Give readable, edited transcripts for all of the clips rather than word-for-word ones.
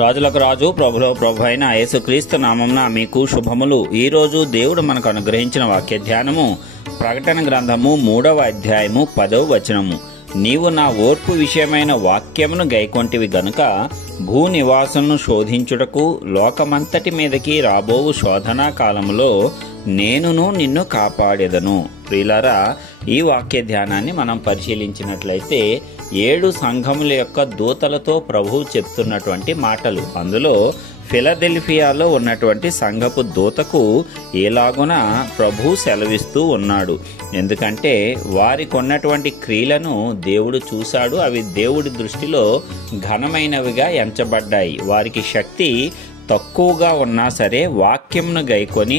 రాజులకు రాజు ప్రభులో ప్రభు అయిన యేసుక్రీస్తు నామమున మీకు శుభములు. ఈ రోజు దేవుడు మనకు అనుగ్రహించిన వాక్య ధ్యానము ప్రకటన గ్రంథము 3వ అధ్యాయము 10వ వచనము. నీవు నా ఓర్పు విషయమైన వాక్యమును గైకొంటివి గనుక భూనివాసులను శోధించుటకు లోకమంతటి మీదకి రాబోవు శోధనా కాలములో నేనును నిన్ను కాపాడెదను. ప్రియులారా, ఈ వాక్య ధ్యానాన్ని మనం పరిశీలించినట్లయితే 7 సంఘముల యొక్క దూతలతో ప్రభువు చెప్తున్నటువంటి మాటలు. అందులో ఫిలదెల్ఫియాలో ఉన్నటువంటి సంఘపు దూతకు ఎలాగున ప్రభు సెలవిస్తూ ఉన్నాడు. ఎందుకంటే వారికి ఉన్నటువంటి క్రియలను దేవుడు చూశాడు. అవి దేవుడి దృష్టిలో ఘనమైనవిగా ఎంచబడ్డాయి. వారికి శక్తి తక్కువగా ఉన్నా సరే వాక్యంను గైకొని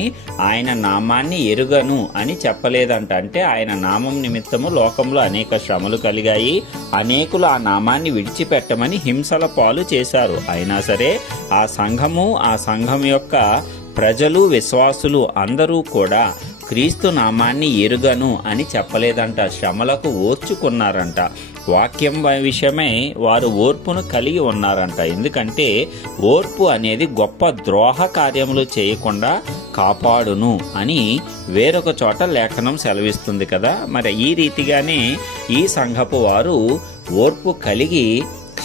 ఆయన నామాన్ని ఎరుగను అని చెప్పలేదంట. అంటే ఆయన నామం నిమిత్తము లోకంలో అనేక శ్రమలు కలిగాయి. అనేకులు ఆ నామాన్ని విడిచిపెట్టమని హింసల పాలు చేశారు. అయినా సరే ఆ సంఘం యొక్క ప్రజలు, విశ్వాసులు అందరూ కూడా క్రీస్తు నామాన్ని ఎరుగను అని చెప్పలేదంట. శ్రమలకు ఓర్చుకున్నారంట. వాక్యం విషయమై వారు ఓర్పును కలిగి ఉన్నారంట. ఎందుకంటే ఓర్పు అనేది గొప్ప ద్రోహ కార్యములు చేయకుండా కాపాడును అని వేరొక చోట లేఖనం సెలవిస్తుంది కదా. మరి ఈ రీతిగానే ఈ సంఘపు వారు ఓర్పు కలిగి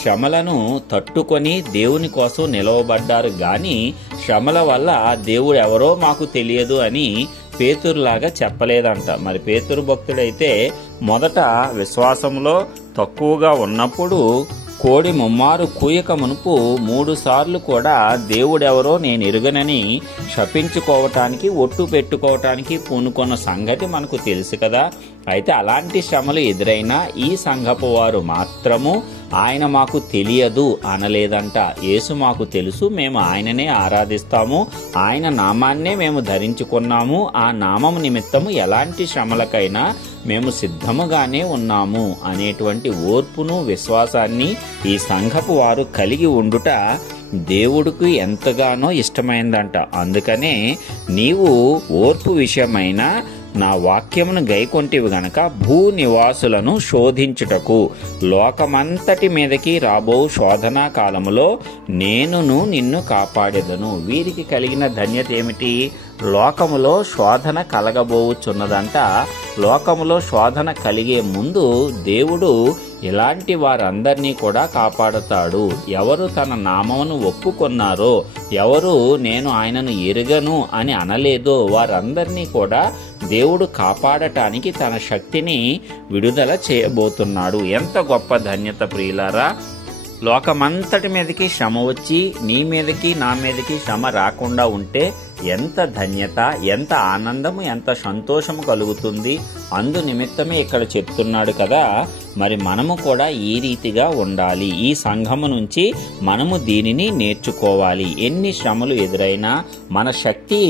శ్రమలను తట్టుకొని దేవుని కోసం నిలవబడ్డారు. గాని శ్రమల వల్ల దేవుడు ఎవరో మాకు తెలియదు అని పేతురులాగా చెప్పలేదంట. మరి పేతురు భక్తుడైతే మొదట విశ్వాసంలో తక్కువగా ఉన్నప్పుడు కోడి ముమ్మారు కూయక మునుపు 3 సార్లు కూడా దేవుడెవరో నేను ఎరుగనని శపించుకోవటానికి, ఒట్టు పెట్టుకోవటానికి పూనుకున్న సంగతి మనకు తెలుసు కదా. అయితే అలాంటి శ్రమలు ఎదురైనా ఈ సంఘపు వారు మాత్రము ఆయన మాకు తెలియదు అనలేదంట. యేసు మాకు తెలుసు, మేము ఆయననే ఆరాధిస్తాము, ఆయన నామాన్నే మేము ధరించుకున్నాము, ఆ నామము నిమిత్తము ఎలాంటి శ్రమలకైనా మేము సిద్ధముగానే ఉన్నాము అనేటువంటి ఓర్పును, విశ్వాసాన్ని ఈ సంఘపు వారు కలిగి ఉండుట దేవుడికి ఎంతగానో ఇష్టమైందంట. అందుకనే నీవు ఓర్పు విషయమైన నా వాక్యమును గైకొంటివి గనక భూనివాసులను శోధించుటకు లోకమంతటి మీదకి రాబో శోధనా కాలములో నేనును నిన్ను కాపాడెదను. వీరికి కలిగిన ధన్యత ఏమిటి? లోకములో శోధన కలగబోచున్నదంట. లోకములో శోధన కలిగే ముందు దేవుడు ఇలాంటి వారందరినీ కూడా కాపాడుతాడు. ఎవరు తన నామమును ఒప్పుకొన్నారో, ఎవరు నేను ఆయనను ఎరుగను అని అనలేదో వారందరినీ కూడా దేవుడు కాపాడటానికి తన శక్తిని విడుదల చేయబోతున్నాడు. ఎంత గొప్ప ధన్యత ప్రియులారా! లోకమంతటి మీదకి శ్రమ వచ్చి నీ మీదకి నా మీదకి శ్రమ రాకుండా ఉంటే ఎంత ధన్యత, ఎంత ఆనందము, ఎంత సంతోషము కలుగుతుంది. అందు నిమిత్తమే ఇక్కడ చెప్తున్నాడు కదా. మరి మనము కూడా ఈ రీతిగా ఉండాలి. ఈ సంఘము నుంచి మనము దీనిని నేర్చుకోవాలి. ఎన్ని శ్రమలు ఎదురైనా మన శక్తి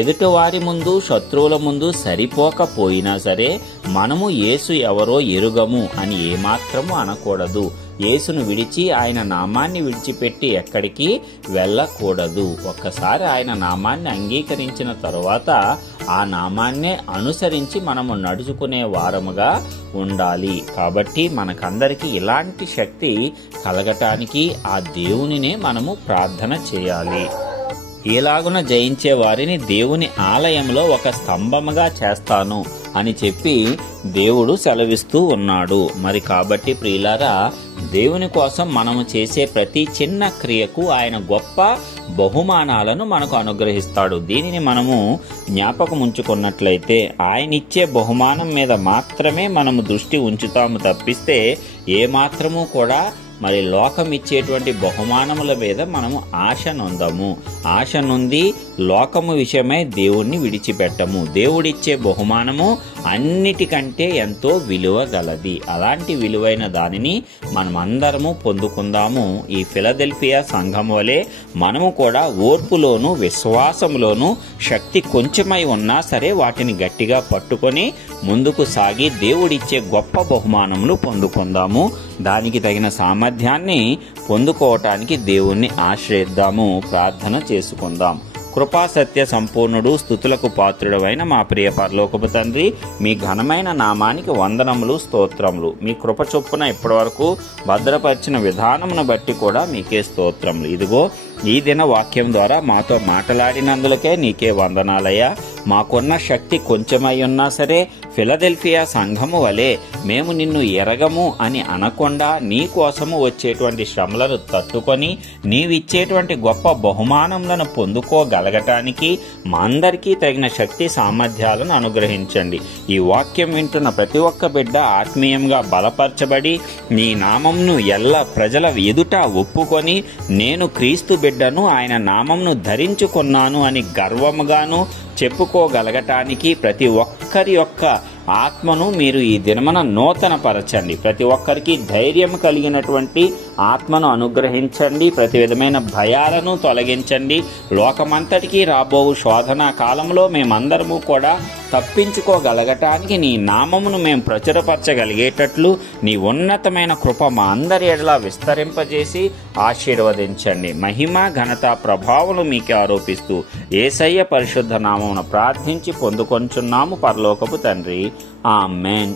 ఎదుటివారి ముందు, శత్రువుల ముందు సరిపోకపోయినా సరే మనము యేసు ఎవరో ఎరుగము అని ఏమాత్రము అనకూడదు. యేసును విడిచి ఆయన నామాన్ని విడిచిపెట్టి ఎక్కడికి వెళ్ళకూడదు. ఒక్కసారి ఆయన నామాన్ని అంగీకరించిన తరువాత ఆ నామాన్నే అనుసరించి మనము నడుచుకునే వారముగా ఉండాలి. కాబట్టి మనకందరికీ ఇలాంటి శక్తి కలగటానికి ఆ దేవునినే మనము ప్రార్థన చేయాలి. ఎలాగున జయించే వారిని దేవుని ఆలయంలో ఒక స్తంభముగా చేస్తాను అని చెప్పి దేవుడు సెలవిస్తూ ఉన్నాడు. మరి కాబట్టి ప్రియులారా, దేవుని కోసం మనము చేసే ప్రతి చిన్న క్రియకు ఆయన గొప్ప బహుమానాలను మనకు అనుగ్రహిస్తాడు. దీనిని మనము జ్ఞాపకం ఉంచుకున్నట్లయితే ఆయన ఇచ్చే బహుమానం మీద మాత్రమే మనము దృష్టి ఉంచుతాము తప్పిస్తే ఏమాత్రము కూడా మరి లోకం ఇచ్చేటువంటి బహుమానముల మీద మనము ఆశ నొందము. ఆశ నొంది లోకము విషయమై దేవుణ్ణి విడిచిపెట్టము. దేవుడిచ్చే బహుమానము అన్నిటికంటే ఎంతో విలువ గలది. అలాంటి విలువైన దానిని మనమందరము పొందుకుందాము. ఈ ఫిలదెల్ఫియా సంఘం వలె మనము కూడా ఓర్పులోను, విశ్వాసంలోను శక్తి కొంచెమై ఉన్నా సరే వాటిని గట్టిగా పట్టుకొని ముందుకు సాగి దేవుడిచ్చే గొప్ప బహుమానములు పొందుకుందాము. దానికి తగిన సామర్థ్యాన్ని పొందుకోవటానికి దేవుణ్ణి ఆశ్రయిద్దాము, ప్రార్థన చేసుకుందాం. కృపా సత్య సంపూర్ణుడు స్తుతులకు పాత్రుడవైన మా ప్రియ పరలోకపు తండ్రి, మీ ఘనమైన నామానికి వందనములు, స్తోత్రములు. మీ కృప చొప్పున ఇప్పటివరకు భద్రపరిచిన విధానమును బట్టి కూడా మీకే స్తోత్రములు. ఇదిగో ఈ దిన వాక్యం ద్వారా మాతో మాట్లాడినందులకే నీకే వందనాలయ్యా. మాకున్న శక్తి కొంచెమై ఉన్నా సరే ఫిలదెల్ఫియా సంఘము వలె మేము నిన్ను ఎరగము అని అనకుండా నీ కోసము వచ్చేటువంటి శ్రమలను తట్టుకొని నీవిచ్చేటువంటి గొప్ప బహుమానములను పొందుకోగలగటానికి మా అందరికీ తగిన శక్తి సామర్థ్యాలను అనుగ్రహించండి. ఈ వాక్యం వింటున్న ప్రతి ఒక్క బిడ్డ ఆత్మీయంగా బలపరచబడి నీ నామంను ఎల్ల ప్రజల ఎదుట ఒప్పుకొని నేను క్రీస్తు బిడ్డను, ఆయన నామంను ధరించుకున్నాను అని గర్వముగాను చెప్పుకోగలగటానికి ప్రతి ఒక్కరి యొక్క ఆత్మను మీరు ఈ దినమున నూతన పరచండి. ప్రతి ఒక్కరికి ధైర్యం కలిగినటువంటి ఆత్మను అనుగ్రహించండి. ప్రతి విధమైన భయాలను తొలగించండి. లోకమంతటికీ రాబో శోధన కాలంలో మేమందరము కూడా తప్పించుకోగలగటానికి నీ నామమును మేము ప్రచురపరచగలిగేటట్లు నీ ఉన్నతమైన కృప మా అందరి ఎడలా విస్తరింపజేసి ఆశీర్వదించండి. మహిమ, ఘనత, ప్రభావములు మీకే ఆరోపిస్తూ యేసయ్య పరిశుద్ధ నామమున ప్రార్థించి పొందుకొంచున్నాము పరలోకపు తండ్రి. ఆమేన్.